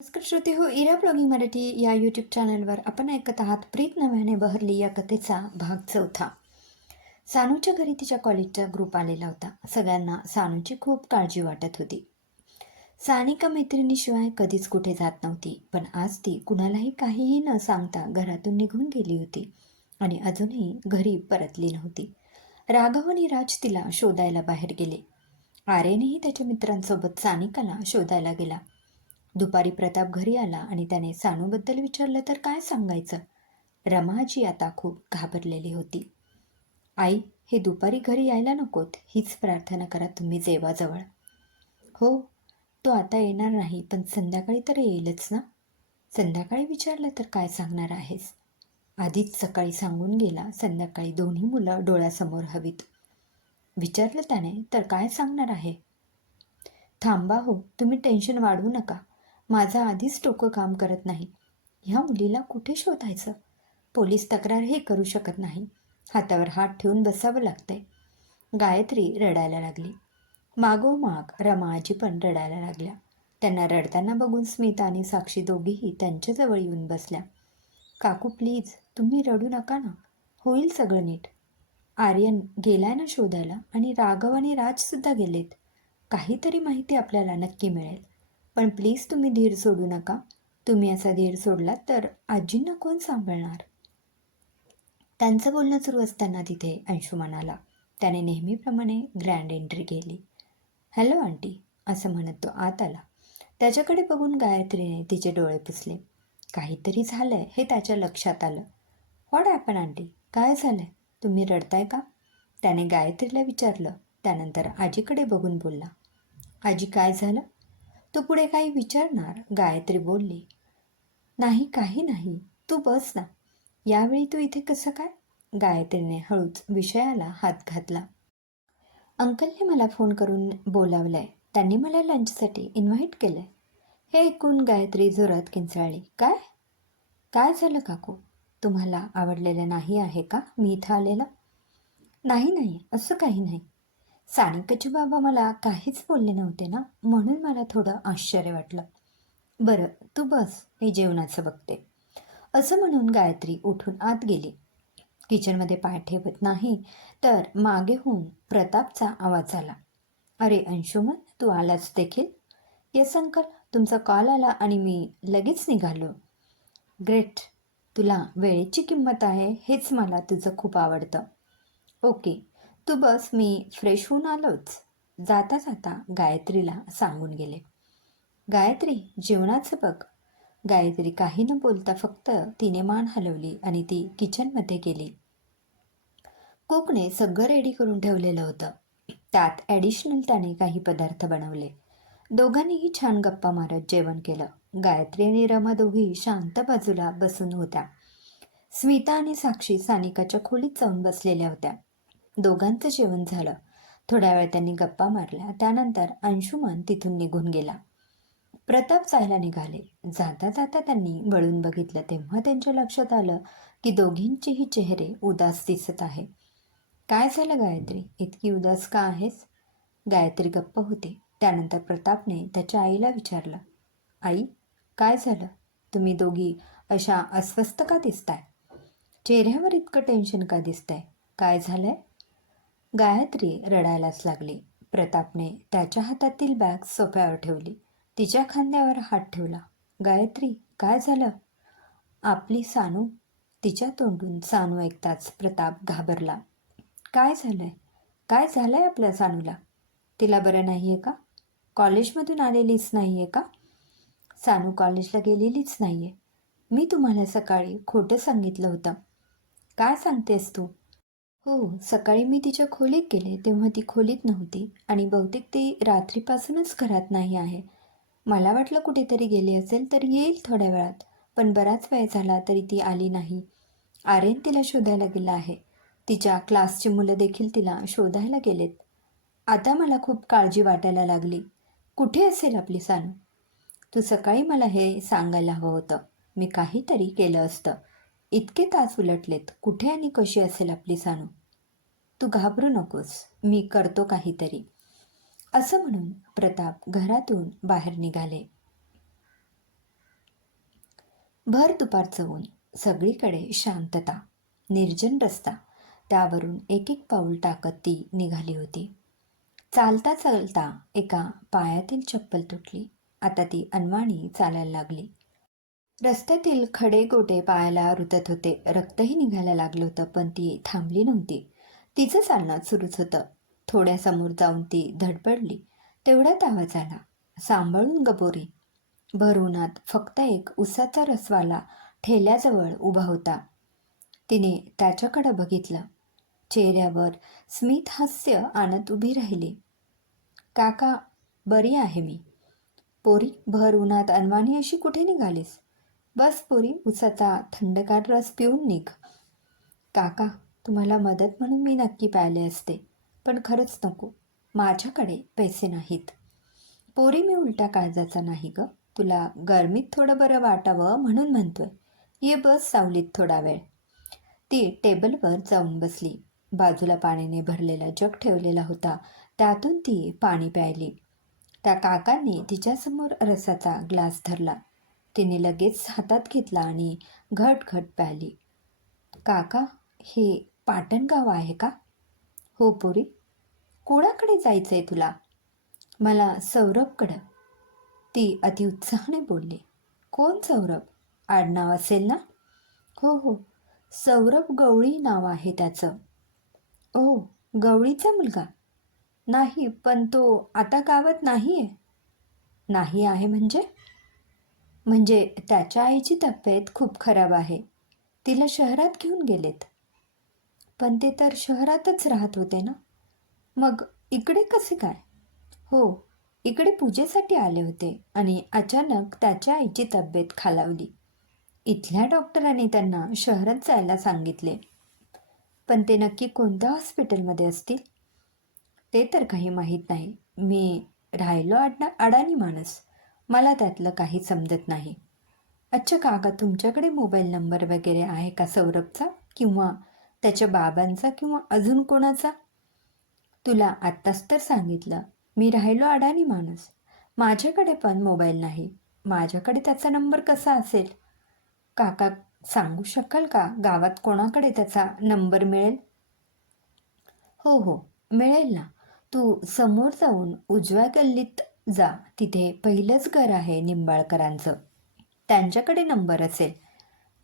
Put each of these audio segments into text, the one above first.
नमस्कार श्रोते हो इरा ब्लॉगिंग मराठी या यूट्यूब चॅनलवर आपण ऐकत आहात प्रीत नव्याने बहरली या कथेचा भाग चौथा. सानूच्या घरी तिच्या कॉलेजचा ग्रुप आलेला होता. सगळ्यांना सानूची खूप काळजी वाटत होती. सानिका मैत्रिणीशिवाय कधीच कुठे जात नव्हती पण आज ती कुणालाही काहीही न सांगता घरातून निघून गेली होती आणि अजूनही घरी परतली नव्हती. राघव आणि राज तिला शोधायला बाहेर गेले. आर्यनेही त्याच्या मित्रांसोबत सानिकाला शोधायला गेला. दुपारी प्रताप घरी आला आणि त्याने सानूबद्दल विचारलं तर काय सांगायचं? रमाजी आता खूप घाबरलेली होती. आई हे दुपारी घरी यायला नकोत. हीच प्रार्थना करा तुम्ही जेवाजवळ. हो तो आता येणार नाही पण संध्याकाळी तर येईलच ना? संध्याकाळी विचारलं तर काय सांगणार आहेस? आधीच सकाळी सांगून गेला संध्याकाळी दोन्ही मुलं डोळ्यासमोर हवीत. विचारलं त्याने तर काय सांगणार आहे? थांबा हो तुम्ही टेन्शन वाढवू नका. माझं आधीच डोकं काम करत नाही. ह्या मुलीला कुठे शोधायचं? पोलीस तक्रारही करू शकत नाही. हातावर हात ठेवून बसावं लागतंय. गायत्री रडायला लागली. मागोमाग रमाजी पण रडायला लागल्या. त्यांना रडताना बघून स्मिता आणि साक्षी दोघीही त्यांच्याजवळ येऊन बसल्या. काकू प्लीज तुम्ही रडू नका ना. होईल सगळं नीट. आर्यन गेलाय ना शोधायला आणि राघव आणि राजसुद्धा गेलेत. काहीतरी माहिती आपल्याला नक्की मिळेल. पण प्लीज तुम्ही धीर सोडू नका. तुम्ही असा धीर सोडलात तर आजींना कोण सांभाळणार? त्यांचं बोलणं सुरू असताना तिथे अंशुमन आला त्याने नेहमीप्रमाणे ग्रँड एंट्री केली. हॅलो आंटी असं म्हणत तो आत आला. त्याच्याकडे बघून गायत्रीने तिचे डोळे पुसले. काहीतरी झालंय हे त्याच्या लक्षात आलं. What happen aunty? काय झालंय? तुम्ही रडताय का? त्याने गायत्रीला विचारलं. त्यानंतर आजीकडे बघून बोलला. आजी काय झालं? तो पुढे काही विचारणार गायत्री बोलली नाही काही नाही तू बस ना. यावेळी तू इथे कसं काय? गायत्रीने हळूच विषयाला हात घातला. अंकलने मला फोन करून बोलावलंय. त्यांनी मला लंचसाठी इन्व्हाइट केलंय. हे ऐकून गायत्री जोरात किंचाळली. काय? काय झालं काकू? तुम्हाला आवडलेलं नाही आहे का? मी इथं आलेलं? नाही नाही असं काही नाही. सानिकाचे बाबा मला काहीच बोलले नव्हते ना म्हणून मला थोडं आश्चर्य वाटलं. बरं तू बस मी जेवणाचं बघते. असं म्हणून गायत्री उठून आत गेली. किचनमध्ये पाय ठेवत नाही तर मागे होऊन प्रतापचा आवाज आला. अरे अंशुमन तू आलाच देखील? येस अंकल तुमचा कॉल आला आणि मी लगेच निघालो. ग्रेट तुला वेळेची किंमत आहे हेच मला तुझं खूप आवडतं. ओके तू बस मी फ्रेश होऊन आलोच. जाता जाता गायत्रीला सांगून गेले. गायत्री जेवणाचं बघ. गायत्री काही न बोलता फक्त तिने मान हलवली आणि ती किचनमध्ये गेली. कुकने सगळं रेडी करून ठेवलेलं होतं. त्यात ॲडिशनल त्याने काही पदार्थ बनवले. दोघांनीही छान गप्पा मारत जेवण केलं. गायत्री आणि रमा दोघी शांत बाजूला बसून होत्या. स्मिता आणि साक्षी सानिकाच्या खोलीत जाऊन बसलेल्या होत्या. दोघांचं जेवण झालं. थोड्या वेळ त्यांनी गप्पा मारल्या. त्यानंतर अंशुमन तिथून निघून गेला. प्रताप जायला निघाले. जाता जाता त्यांनी वळून बघितलं तेव्हा त्यांच्या लक्षात आलं की दोघींचेही चेहरे उदास दिसत आहे. काय झालं गायत्री? इतकी उदास का आहेस? गायत्री गप्प होते. त्यानंतर प्रतापने त्याच्या आईला विचारलं आई काय झालं? तुम्ही दोघी अशा अस्वस्थ का दिसताय? चेहऱ्यावर इतकं टेन्शन का दिसतंय? काय झालंय? गायत्री रडायलाच लागली. प्रतापने त्याच्या हातातील बॅग सोफ्यावर ठेवली. तिच्या खांद्यावर हात ठेवला. गायत्री काय झालं? आपली सानू. तिच्या तोंडून सानू ऐकताच प्रताप घाबरला. काय झालंय? काय झालंय आपल्या सानूला? तिला बरं नाही आहे का? कॉलेजमधून आलेलीच नाही आहे का? सानू कॉलेजला गेलेलीच नाही आहे मी तुम्हाला सकाळी खोटं सांगितलं होतं. काय सांगतेस तू? हो सकाळी मी तिच्या खोलीत गेले तेव्हा ती खोलीत नव्हती आणि बहुतेक ती रात्रीपासूनच घरात नाही आहे. मला वाटलं कुठेतरी गेली असेल तर येईल थोड्या वेळात पण बराच वेळ झाला तरी ती आली नाही. आर्यन तिला शोधायला गेला आहे. तिच्या क्लासची मुलं देखील तिला शोधायला गेलेत. आता मला खूप काळजी वाटायला लागली. कुठे असेल आपली सानू? तू सकाळी मला हे सांगायला हवं होतं. मी काहीतरी केलं असतं. इतके तास उलटलेत. कुठे आणि कशी असेल आपली सानू? तू घाबरू नकोस मी करतो काहीतरी. असं म्हणून प्रताप घरातून बाहेर निघाले. भर दुपारचं ऊन सगळीकडे शांतता निर्जन रस्ता त्यावरून एक एक पाऊल टाकत ती निघाली होती. चालता चालता एका पायातील चप्पल तुटली आता ती अनवाणी चालायला लागली. रस्त्यातील खडे गोटे पायाला रुतत होते रक्तही निघायला लागलं होतं पण ती थांबली नव्हती. तिचं चालणं सुरूच होतं. थोड्या समोर जाऊन ती धडपडली. तेवढ्यात आवाज आला. सांभाळून गपोरी भर उन्हात फक्त एक उसाचा रसवाला ठेल्याजवळ उभा होता. तिने त्याच्याकडं बघितलं. चेहऱ्यावर स्मित हास्य आणत उभी राहिली. काका बरी आहे मी. पोरी भर उन्हात अनवाणी अशी कुठे निघालीस? बस पोरी उसाचा थंडगार रस पिऊन निघ. काका तुम्हाला मदत म्हणून मी नक्की प्यायले असते. पण खरंच नको. माझ्याकडे पैसे नाहीत. पोरी मी उलट्या काळजाचा नाही ग. तुला गरमीत थोडं बरं वाटावं म्हणून म्हणतोय. ये बस सावलीत थोडा वेळ. ती टेबलवर जाऊन बसली. बाजूला पाण्याने भरलेला जग ठेवलेला होता. त्यातून ती पाणी प्यायली. त्या काकांनी तिच्यासमोर रसाचा ग्लास धरला. तिने लगेच हातात घेतला आणि घट घट प्यायली. काका हे पाटणगाव आहे का? हो पोरी. कोणाकडे जायचं आहे तुला? मला सौरभकडं. ती अतिउत्साहाने बोलली. कोण सौरभ? आडनाव असेल ना? हो हो. सौरभ गवळी नाव आहे त्याचं. ओ गवळीचा मुलगा. नाही पण तो आता गावात नाही आहे नाही आहे म्हणजे? म्हणजे त्याच्या आईची तब्येत खूप खराब आहे. तिला शहरात घेऊन गेलेत. पण ते तर शहरातच राहत होते ना? मग इकडे कसे काय? हो इकडे पूजेसाठी आले होते आणि अचानक त्याच्या आईची तब्येत खालावली. इथल्या डॉक्टरांनी त्यांना शहरात जायला सांगितले. पण ते नक्की कोणत्या हॉस्पिटलमध्ये असतील? ते तर काही माहीत नाही. मी राहिलो अडा अडाणी माणूस. मला त्यातलं काही समजत नाही. अच्छा काका तुमच्याकडे मोबाईल नंबर वगैरे आहे का सौरभचा? किंवा त्याच्या बाबांचा किंवा अजून कोणाचा? तुला आत्ताच तर सांगितलं मी राहिलो अडाणी माणूस. माझ्याकडे पण मोबाईल नाही. माझ्याकडे त्याचा नंबर कसा असेल? काका सांगू शकाल का? गावात कोणाकडे त्याचा नंबर मिळेल? हो हो मिळेल ना. तू समोर जाऊन उजव्या गल्लीत जा. तिथे पहिलंच घर आहे निंबाळकरांचं. त्यांच्याकडे नंबर असेल.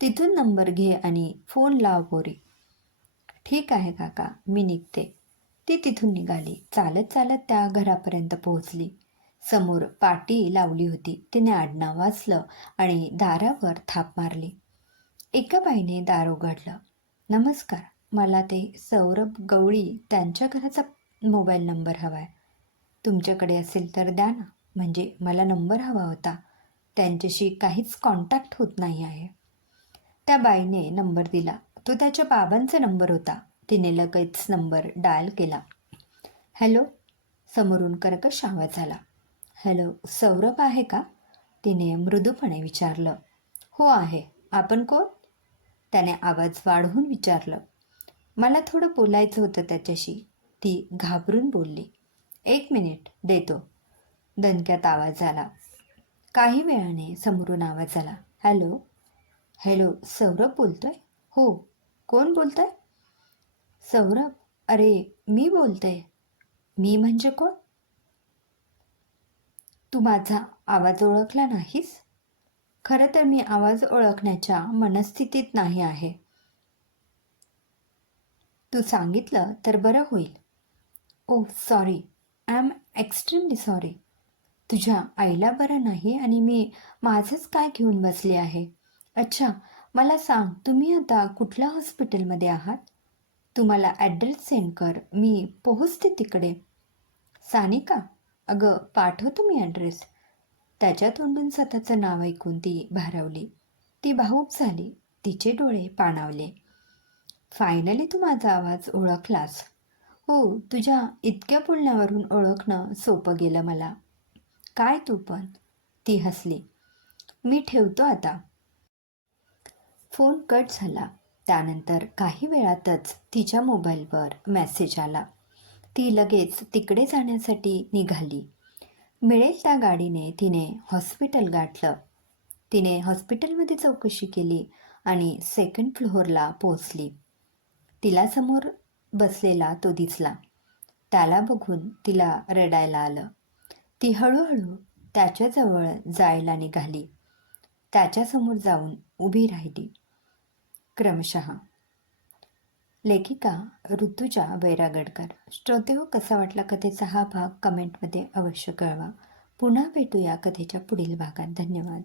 तिथून नंबर घे आणि फोन लाव पोरी. ठीक आहे काका मी निघते. ती तिथून निघाली. चालत चालत त्या घरापर्यंत पोहोचली. समोर पाटी लावली होती. तिने आडनाव वाचलं आणि दारावर थाप मारली. एका बाईने दार उघडलं. नमस्कार मला ते सौरभ गवळी त्यांच्या घराचा मोबाईल नंबर हवा आहे तुमच्याकडे असेल तर द्या ना. म्हणजे मला नंबर हवा होता. त्यांच्याशी काहीच कॉन्टॅक्ट होत नाही आहे. त्या बाईने नंबर दिला. तो त्याच्या बाबांचा नंबर होता. तिने लगेच नंबर डायल केला. हॅलो समोरून कर्कश आवाज आला. हॅलो सौरभ आहे का? तिने मृदूपणे विचारलं. हो आहे. आपण कोण? त्याने आवाज वाढवून विचारलं. मला थोडं बोलायचं होतं त्याच्याशी. ती घाबरून बोलली. एक मिनिट देतो. दणक्यात आवाज आला. काही वेळाने समोरून आवाज आला. हॅलो. हॅलो सौरभ बोलतोय? हो. कोण बोलतंय? सौरभ. अरे मी बोलते मी म्हणजे कोण? तू माझा आवाज ओळखला नाहीस? खरं तर मी आवाज ओळखण्याच्या मनस्थितीत नाही आहे. तू सांगितलं तर बरं होईल. ओ sorry. I am extremely sorry. तुझ्या आईला बरं नाही आणि मी माझंच काय घेऊन बसले आहे? अच्छा मला सांग तुम्ही आता कुठल्या हॉस्पिटलमध्ये आहात? तुम्हाला ॲड्रेस सेंड कर मी पोहोचते तिकडे. सानिका अगं पाठवतो मी ॲड्रेस. त्याच्या तोंडून स्वतःचं नाव ऐकून ती भारावली. ती भाऊक झाली तिचे डोळे पाणावले. फायनली तू माझा आवाज ओळखलास. हो तुझ्या इतक्या बोलण्यावरून ओळखणं सोपं गेलं मला. काय तू पण? ती हसली. मी ठेवतो आता. फोन कट झाला. त्यानंतर काही वेळातच तिच्या मोबाईलवर मेसेज आला. ती लगेच तिकडे जाण्यासाठी निघाली. मिळेल त्या गाडीने तिने हॉस्पिटल गाठलं. तिने हॉस्पिटलमध्ये चौकशी केली आणि सेकंड फ्लोअरला पोचली तिला समोर बसलेला तो दिसला. त्याला बघून तिला रडायला आलं. ती हळूहळू त्याच्याजवळ जायला निघाली. त्याच्यासमोर जाऊन उभी राहिली. क्रमशः. लेखिका ऋतुजा वैरागडकर. श्रोते हो कसा वाटला कथेचा हा भाग? कमेंटमध्ये अवश्य कळवा. पुन्हा भेटूया कथेच्या पुढील भागात. धन्यवाद.